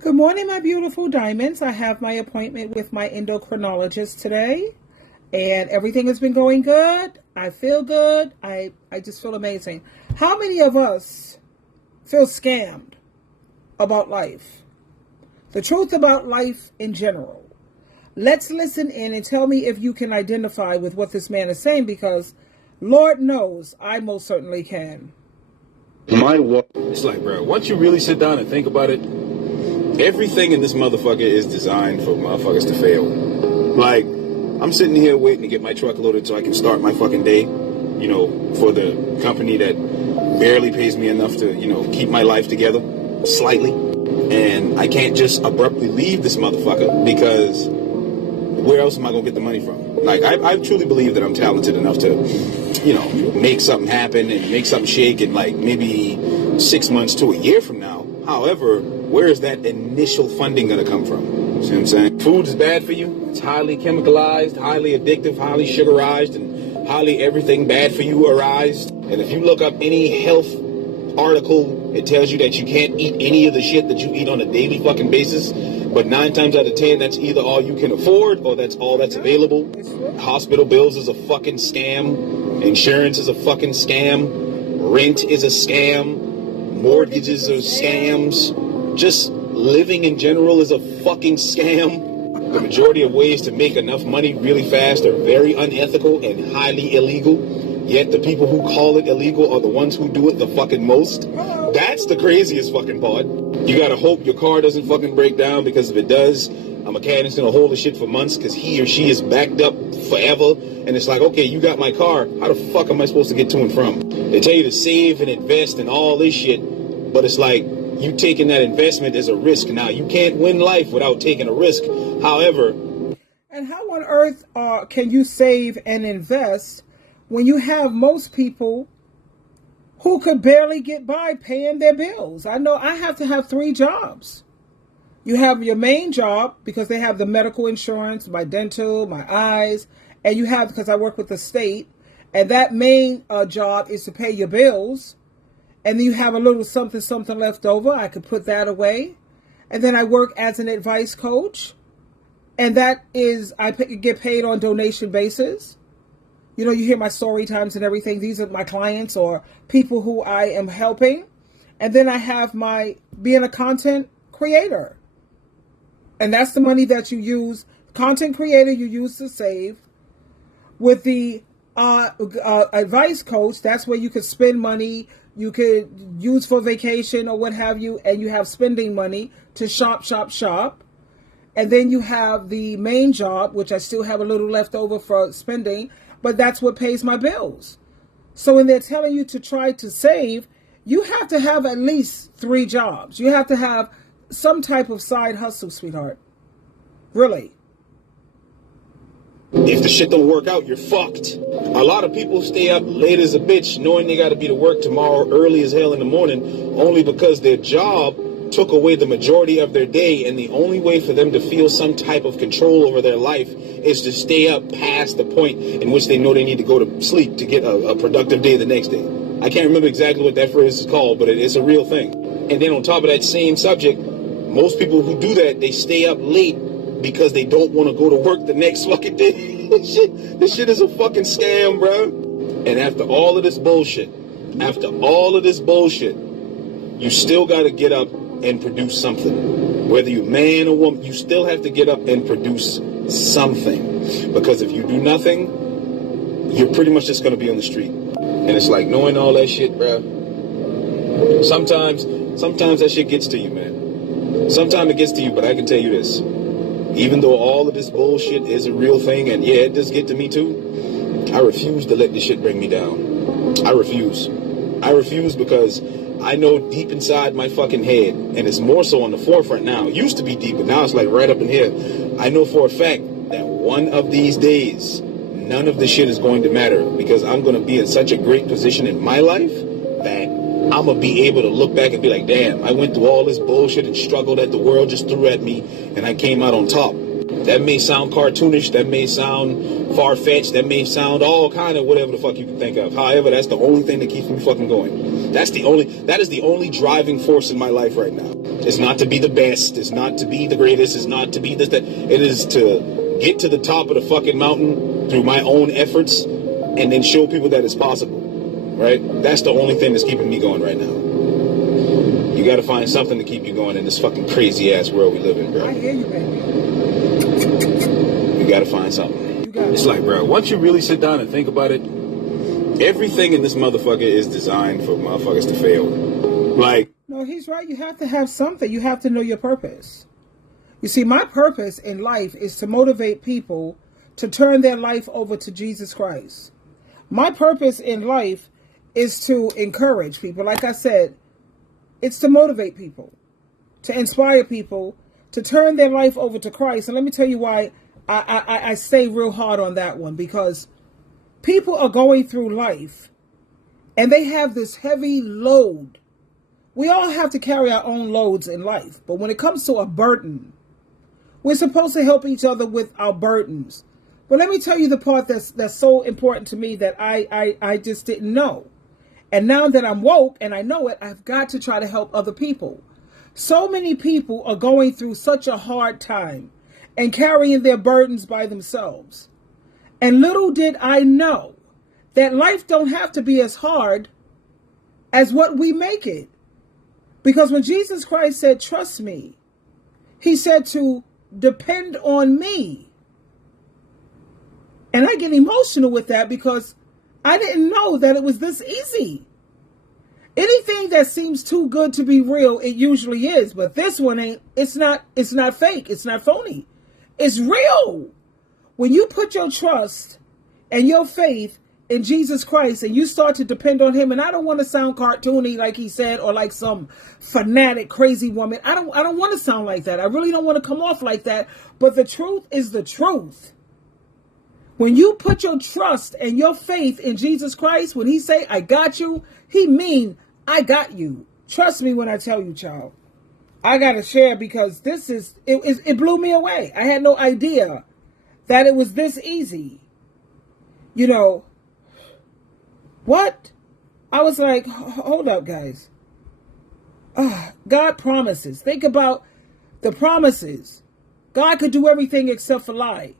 Good morning, my beautiful diamonds. I have my appointment with my endocrinologist today, and everything has been going good. I feel good. I just feel amazing. How many of us feel scammed about life? The truth about life in general. Let's listen in and tell me if you can identify with what this man is saying, because Lord knows I most certainly can. It's like, bro, once you really sit down and think about it, everything in this motherfucker is designed for motherfuckers to fail. Like, I'm sitting here waiting to get my truck loaded so I can start my fucking day, for the company that barely pays me enough to, keep my life together, slightly. And I can't just abruptly leave this motherfucker because where else am I going to get the money from? Like, I truly believe that I'm talented enough to, make something happen and make something shake in like maybe 6 months to a year from now. However, where is that initial funding going to come from? See what I'm saying? Food is bad for you. It's highly chemicalized, highly addictive, highly sugarized, and highly everything bad for you arised. And if you look up any health article, it tells you that you can't eat any of the shit that you eat on a daily fucking basis. But 9 times out of 10, that's either all you can afford or that's all that's available. Hospital bills is a fucking scam. Insurance is a fucking scam. Rent is a scam. Mortgages are scams. Just living in general is a fucking scam. The majority of ways to make enough money really fast are very unethical and highly illegal. Yet the people who call it illegal are the ones who do it the fucking most. That's the craziest fucking part. You gotta hope your car doesn't fucking break down, because if it does, a mechanic's gonna hold the shit for months because he or she is backed up forever. And it's like, okay, you got my car. How the fuck am I supposed to get to and from? They tell you to save and invest and all this shit, but it's like, you taking that investment is a risk. Now, you can't win life without taking a risk. However... And how on earth can you save and invest when you have most people who could barely get by paying their bills? I know I have to have 3 jobs. You have your main job because they have the medical insurance, my dental, my eyes, and you have, because I work with the state, and that main job is to pay your bills. And then you have a little something left over. I could put that away. And then I work as an advice coach. And that is, get paid on donation basis. You hear my story times and everything. These are my clients or people who I am helping. And then I have my being a content creator. And that's the money that you use. Content creator you use to save. With the advice coach, that's where you could spend money. You could use for vacation or what have you. And you have spending money to shop. And then you have the main job, which I still have a little left over for spending. But that's what pays my bills. So when they're telling you to try to save, you have to have at least 3 jobs. You have to have some type of side hustle, sweetheart. Really. If the shit don't work out, you're fucked. A lot of people stay up late as a bitch knowing they got to be to work tomorrow early as hell in the morning only because their job took away the majority of their day, and the only way for them to feel some type of control over their life is to stay up past the point in which they know they need to go to sleep to get a productive day the next day. I can't remember exactly what that phrase is called, but it's a real thing. And then on top of that same subject, most people who do that, they stay up late because they don't want to go to work the next fucking day. This shit is a fucking scam, bro. And after all of this bullshit, you still got to get up and produce something. Whether you're man or woman, you still have to get up and produce something. Because if you do nothing, you're pretty much just going to be on the street. And it's like, knowing all that shit, bro, sometimes that shit gets to you, man. Sometimes it gets to you, but I can tell you this. Even though all of this bullshit is a real thing, and yeah, it does get to me too, I refuse to let this shit bring me down. I refuse because I know deep inside my fucking head, and it's more so on the forefront now. It used to be deep, but now it's like right up in here. I know for a fact that one of these days, none of this shit is going to matter, because I'm going to be in such a great position in my life that I'm going to be able to look back and be like, damn, I went through all this bullshit and struggle that the world just threw at me, and I came out on top. That may sound cartoonish, that may sound far-fetched, that may sound all kind of whatever the fuck you can think of. However, that's the only thing that keeps me fucking going. That is the only driving force in my life right now. It's not to be the best. It's not to be the greatest. It's not to be this, that. It is to get to the top of the fucking mountain through my own efforts and then show people that it's possible. Right? That's the only thing that's keeping me going right now. You got to find something to keep you going in this fucking crazy ass world we live in, bro. I hear you, baby. You got to find something. It's like, bro, once you really sit down and think about it, everything in this motherfucker is designed for motherfuckers to fail. Like, no, he's right. You have to have something. You have to know your purpose. You see, my purpose in life is to motivate people to turn their life over to Jesus Christ. My purpose in life is to encourage people. Like I said, it's to motivate people, to inspire people, to turn their life over to Christ. And let me tell you why I stay real hard on that one, because people are going through life and they have this heavy load. We all have to carry our own loads in life. But when it comes to a burden, we're supposed to help each other with our burdens. But let me tell you the part that's so important to me that I just didn't know. And now that I'm woke and I know it, I've got to try to help other people. So many people are going through such a hard time and carrying their burdens by themselves. And little did I know that life don't have to be as hard as what we make it. Because when Jesus Christ said, trust me, he said to depend on me. And I get emotional with that because I didn't know that it was this easy. Anything that seems too good to be real, it usually is. But this one ain't, it's not fake. It's not phony. It's real. When you put your trust and your faith in Jesus Christ and you start to depend on him, and I don't want to sound cartoony like he said, or like some fanatic crazy woman. I don't want to sound like that. I really don't want to come off like that. But the truth is the truth. When you put your trust and your faith in Jesus Christ, when he say, I got you, he mean, I got you. Trust me when I tell you, child. I got to share because it blew me away. I had no idea that it was this easy. You know, what? I was like, hold up, guys. God promises. Think about the promises. God could do everything except for lie.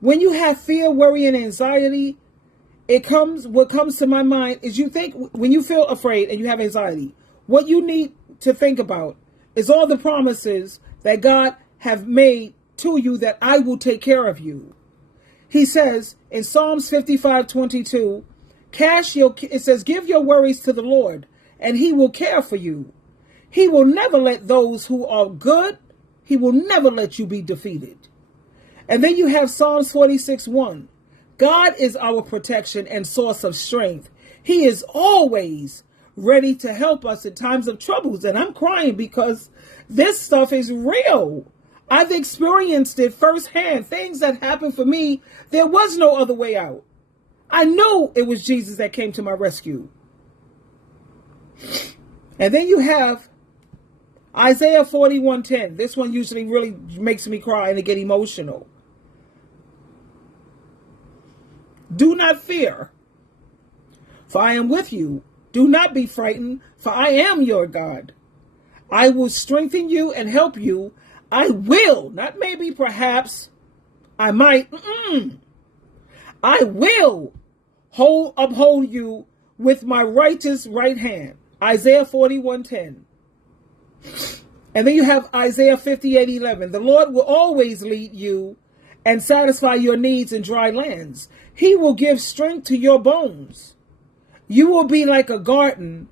When you have fear, worry, and anxiety, what comes to my mind is when you feel afraid and you have anxiety, what you need to think about is all the promises that God have made to you that I will take care of you. He says in Psalms 55:22, it says, give your worries to the Lord and he will care for you. He will never let those who are good, he will never let you be defeated. And then you have Psalms 46:1. God is our protection and source of strength. He is always ready to help us in times of troubles. And I'm crying because this stuff is real. I've experienced it firsthand. Things that happened for me, there was no other way out. I knew it was Jesus that came to my rescue. And then you have Isaiah 41:10. This one usually really makes me cry and get emotional. Do not fear, for I am with you. Do not be frightened, for I am your God. I will strengthen you and help you. I will, not maybe, perhaps, I might. I will uphold you with my righteous right hand. Isaiah 41:10. And then you have Isaiah 58:11. The Lord will always lead you and satisfy your needs in dry lands. He will give strength to your bones. You will be like a garden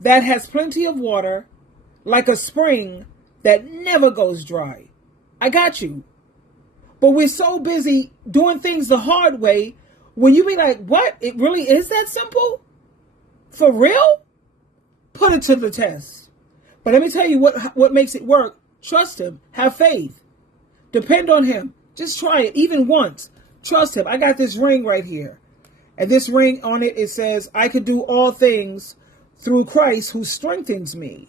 that has plenty of water, like a spring that never goes dry. I got you. But we're so busy doing things the hard way, when you be like, what? It really is that simple? For real? Put it to the test. But let me tell you what makes it work. Trust him. Have faith. Depend on him. Just try it, even once. Trust him. I got this ring right here. And this ring on it, it says, I can do all things through Christ who strengthens me.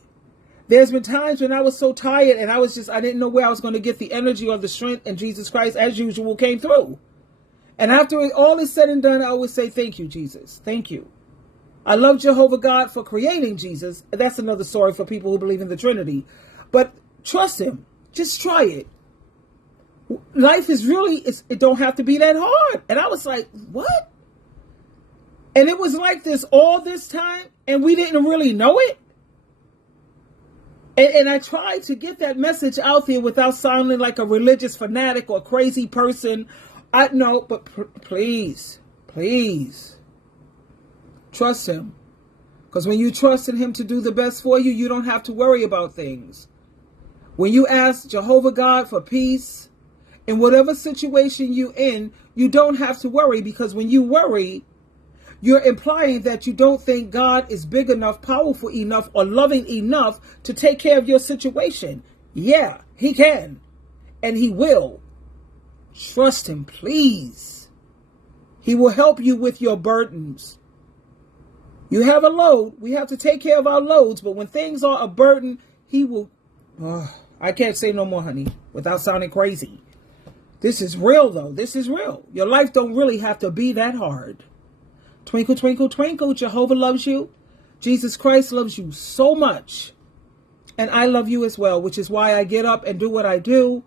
There's been times when I was so tired and I didn't know where I was going to get the energy or the strength, and Jesus Christ, as usual, came through. And after all is said and done, I always say, thank you, Jesus. Thank you. I love Jehovah God for creating Jesus. That's another story for people who believe in the Trinity. But trust him. Just try it. Life is really, it don't have to be that hard. And I was like, what? And it was like this all this time, and we didn't really know it. And I tried to get that message out there without sounding like a religious fanatic or crazy person. I know, but please, please, trust him. Because when you trust in him to do the best for you, you don't have to worry about things. When you ask Jehovah God for peace, in whatever situation you're in, you don't have to worry, because when you worry, you're implying that you don't think God is big enough, powerful enough, or loving enough to take care of your situation. Yeah, he can. And he will. Trust him, please. He will help you with your burdens. You have a load. We have to take care of our loads. But when things are a burden, he will... I can't say no more, honey, without sounding crazy. This is real, though. This is real. Your life don't really have to be that hard. Twinkle, twinkle, twinkle, Jehovah loves you. Jesus Christ loves you so much. And I love you as well, which is why I get up and do what I do.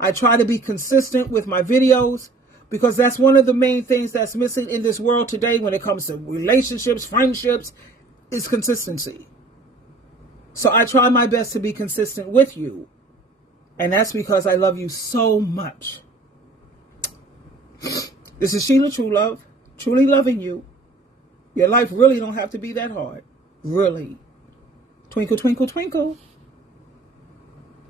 I try to be consistent with my videos, because that's one of the main things that's missing in this world today when it comes to relationships, friendships, is consistency. So I try my best to be consistent with you. And that's because I love you so much. This is SheilaTruelove. Truly loving you. Your life really don't have to be that hard. Really. Twinkle, twinkle, twinkle.